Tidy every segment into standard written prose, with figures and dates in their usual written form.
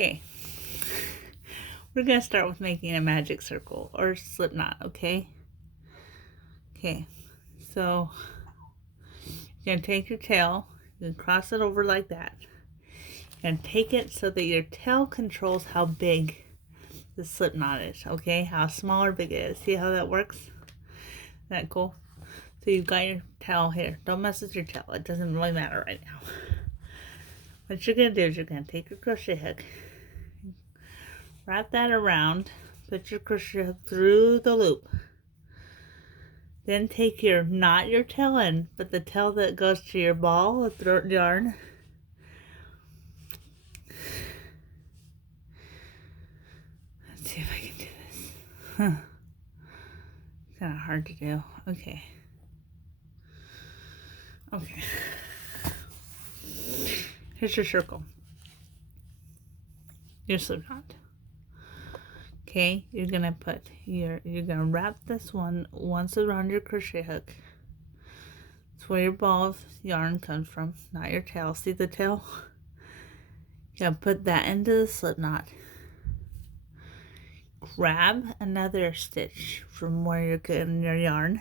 Okay, we're gonna start with making a magic circle or slip knot, okay? Okay, so you're gonna take your tail, you're gonna cross it over like that, and take it so that your tail controls how big the slip knot is, okay? How small or big it is. See how that works? Isn't that cool? So you've got your tail here. Don't mess with your tail. It doesn't really matter right now. What you're gonna do is you're gonna take your crochet hook, wrap that around, put your crochet hook through the loop. Then take your, not your tail end, but the tail that goes to your ball of throat yarn. Let's see if I can do this. Huh. It's kind of hard to do. Okay. Okay. Here's your circle. Your slip knot. Okay, you're gonna wrap this one once around your crochet hook. That's where your ball of yarn comes from, not your tail. See the tail? You gotta put that into the slip knot. Grab another stitch from where you're getting your yarn.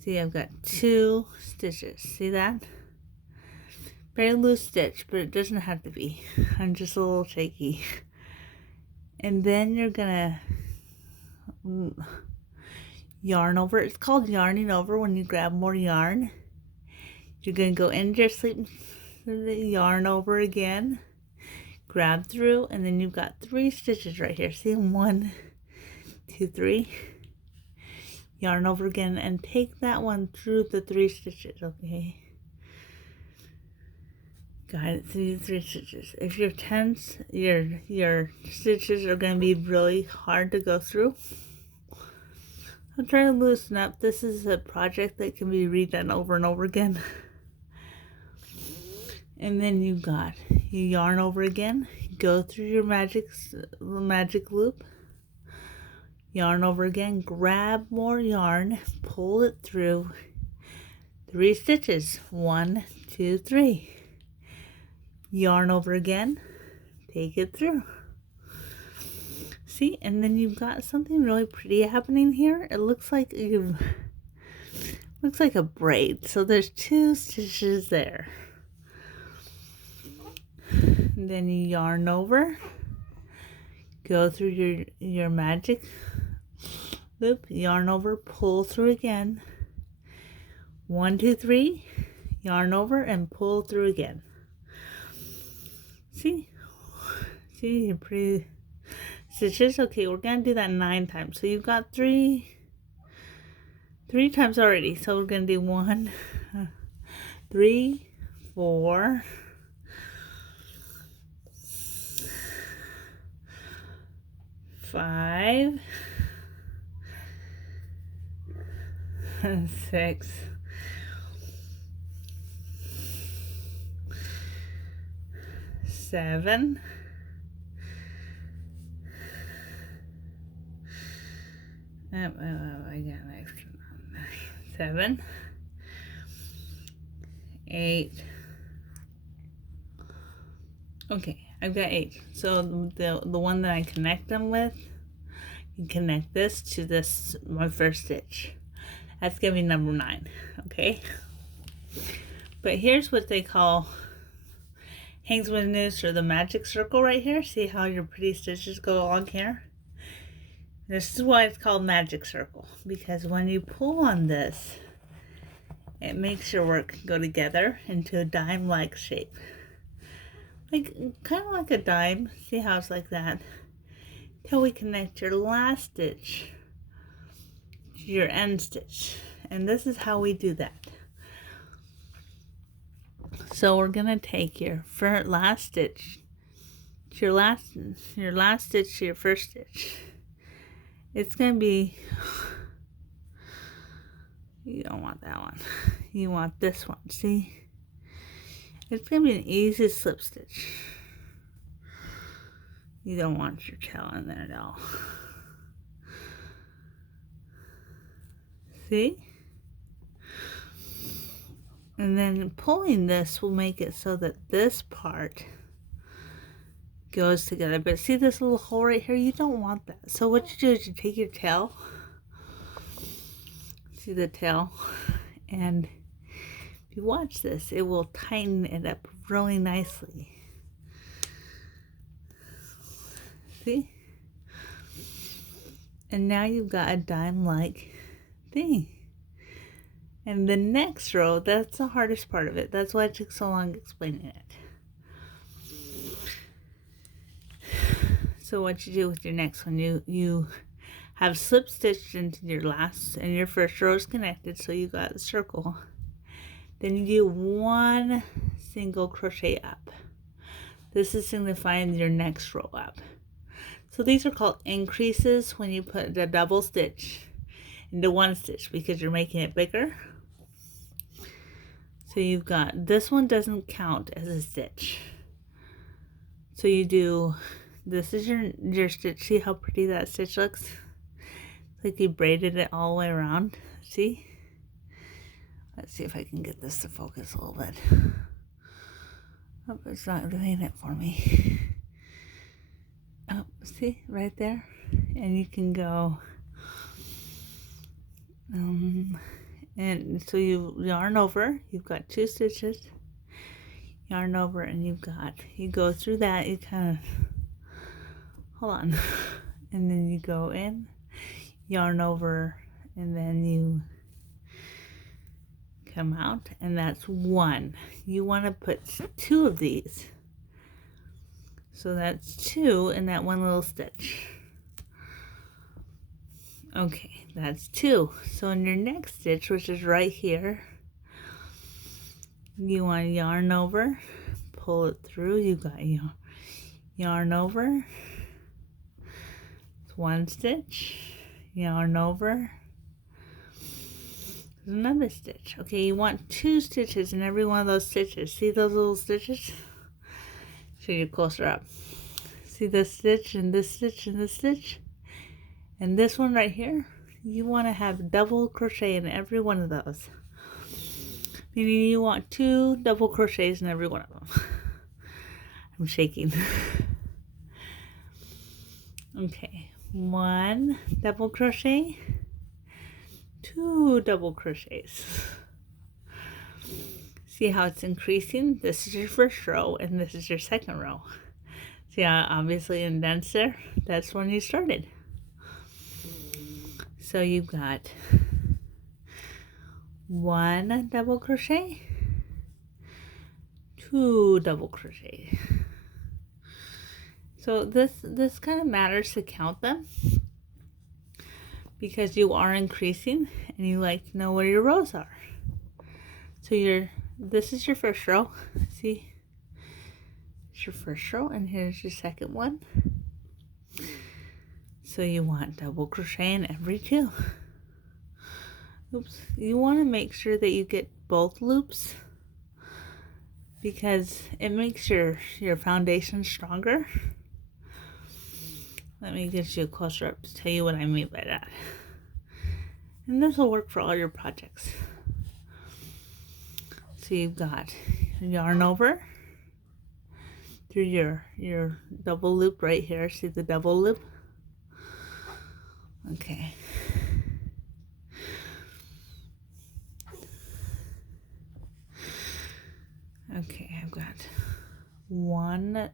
See, I've got 2 stitches. See that? Very loose stitch, but it doesn't have to be. I'm just a little shaky. And then you're gonna yarn over. It's called yarning over when you grab more yarn. You're gonna go into your sleep, yarn over again, grab through, and then you've got 3 stitches right here. See, 1, 2, 3. Yarn over again and take that one through the 3 stitches. Okay. Got it through the 3 stitches. If you're tense, your stitches are going to be really hard to go through. I'm trying to loosen up. This is a project that can be redone over and over again. And then you yarn over again, go through your magic loop, yarn over again, grab more yarn, pull it through 3 stitches. 1, 2, 3. Yarn over again, take it through. See, and then you've got something really pretty happening here. It looks like a braid. So there's 2 stitches there. And then you yarn over, go through your magic loop, yarn over, pull through again. 1, 2, 3, yarn over and pull through again. See your pretty stitches. Okay, we're gonna do that 9 times. So you've got 3 times already. So we're gonna do 1, 3, 4, 5, 6, 7, 7, 8. Okay, I've got 8. So the one that I connect them with, you connect this to my first stitch. That's gonna be number 9. Okay. But here's what they call hangs with noose, or the magic circle right here. See how your pretty stitches go along here? This is why it's called magic circle, because when you pull on this, it makes your work go together into a dime-like shape. Like, kind of like a dime. See how it's like that? Till we connect your last stitch to your end stitch. And this is how we do that. So we're gonna take your last stitch to your last stitch to your first stitch. It's gonna be, you don't want that one. You want this one. See? It's gonna be an easy slip stitch. You don't want your tail in there at all. See? And then pulling this will make it so that this part goes together. But see this little hole right here? You don't want that. So what you do is you take your tail. See the tail? And if you watch this, it will tighten it up really nicely. See? And now you've got a dime-like thing. And the next row, that's the hardest part of it. That's why it took so long explaining it. So what you do with your next one, you have slip stitched into your last, and your first row is connected, so you got the circle. Then you do one single crochet up. This is signifying your next row up. So these are called increases when you put the double stitch into one stitch because you're making it bigger. So you've got, this one doesn't count as a stitch. So you do, this is your stitch. See how pretty that stitch looks? It's like you braided it all the way around. See? Let's see if I can get this to focus a little bit. Oh, it's not doing it for me. Oh, see, right there? And you can go, and so you yarn over, you've got 2 stitches, yarn over, and you go through that, you kind of, hold on, and then you go in, yarn over, and then you come out, and that's 1. You want to put 2 of these. So that's 2 in that one little stitch. Okay, that's 2. So in your next stitch, which is right here, you want to yarn over, pull it through. You got yarn over. It's 1 stitch. Yarn over. There's another stitch. Okay, you want 2 stitches in every one of those stitches. See those little stitches? Show you closer up. See this stitch and this stitch and this stitch? And this one right here, you want to have double crochet in every one of those. Meaning you want 2 double crochets in every one of them. I'm shaking. Okay, 1 double crochet, 2 double crochets. See how it's increasing? This is your first row and this is your second row. See how obviously indents there? That's when you started. So you've got 1 double crochet, 2 double crochet. So this kind of matters to count them because you are increasing and you like to know where your rows are. So this is your first row. See? It's your first row and here's your second one. So you want double crochet in every 2. Oops. You want to make sure that you get both loops because it makes your foundation stronger. Let me get you closer up to tell you what I mean by that. And this will work for all your projects. So you've got yarn over through your double loop right here. See the double loop? Okay. Okay, I've got 1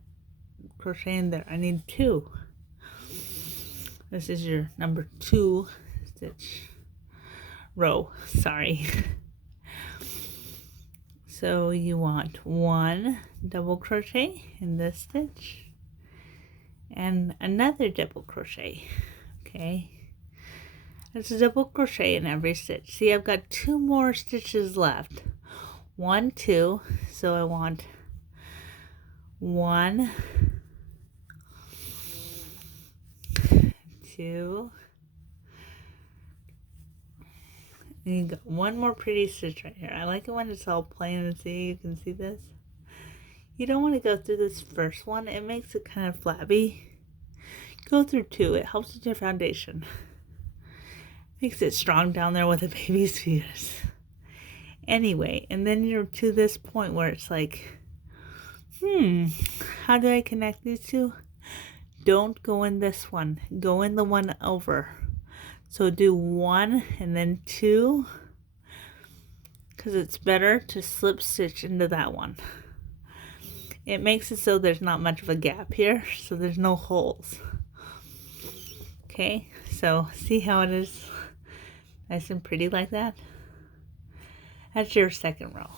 crochet in there. I need 2. This is your number 2 stitch row. Sorry. So you want 1 double crochet in this stitch and another double crochet. Okay. There's a double crochet in every stitch. See, I've got 2 more stitches left. 1, 2. So I want 1, 2. And you got 1 more pretty stitch right here. I like it when it's all plain and see. You can see this. You don't want to go through this first one. It makes it kind of flabby. Go through 2. It helps with your foundation. Makes it strong down there with a baby's fetus. Anyway, and then you're to this point where it's like, How do I connect these two? Don't go in this one. Go in the one over. So do 1 and then 2, because it's better to slip stitch into that one. It makes it so there's not much of a gap here, so there's no holes. Okay, so see how it is nice and pretty like that? That's your second row.